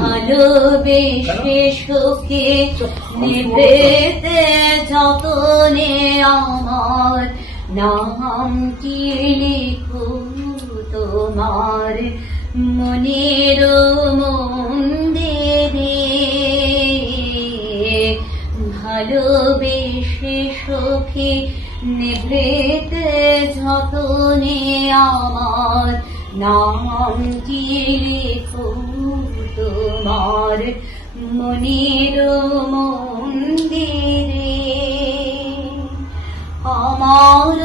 ভালোবেসে সুখে নিভৃতে যতনে আমার নামটি লিখু তোমার? মনের মন্দিরে ভালোবেসে সুখে নিভৃতে যতনে আমার নামটি লিখু তোমার মনের মন্দিরে। আমার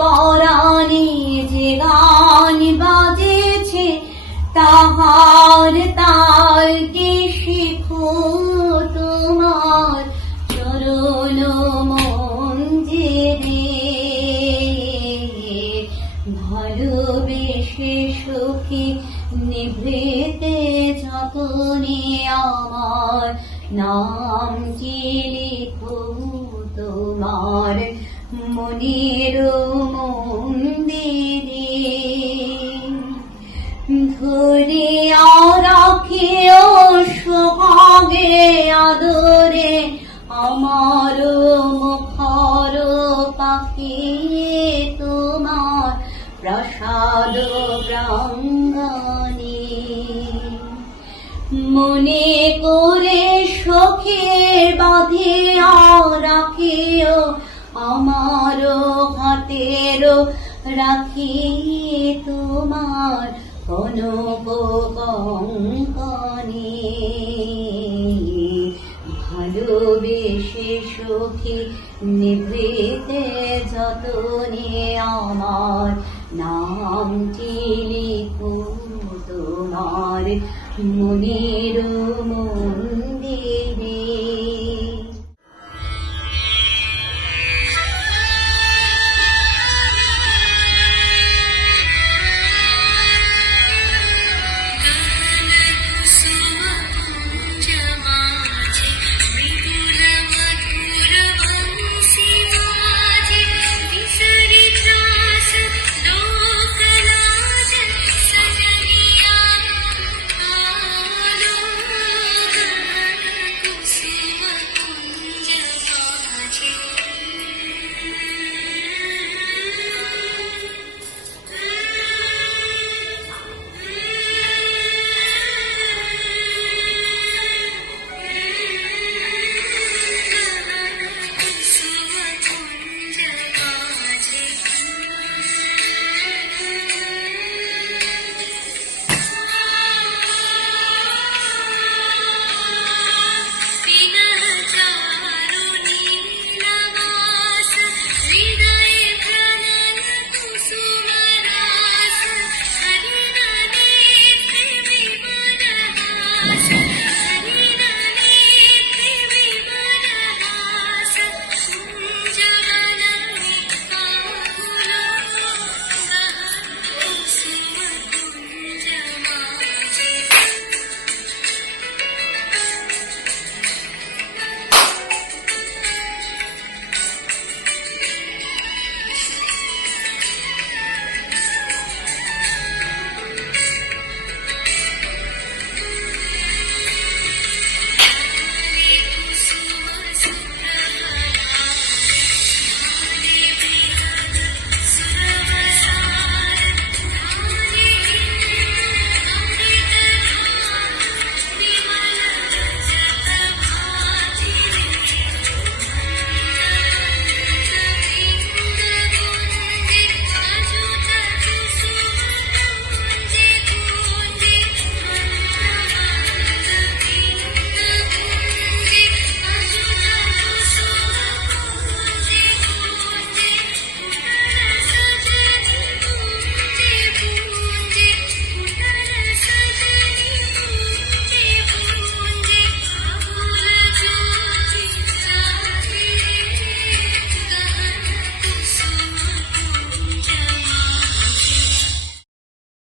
পরাণে যে গান বাজেছে তাহার তালকে শিখো সুখী নিভৃতে যতনে আমার নামটি লিখো তোমার? মনের মন্দিরে ধরে রাখিও সোহাগে আদরে। প্রাঙ্গণে মনে করে সখের বাঁধে রাখিও আমার হাতের রাখি তোমার কনক কঙ্কনে ভালোবেসে সখী নিভৃতে যতনে আমার নামটি মনের মন্দিরে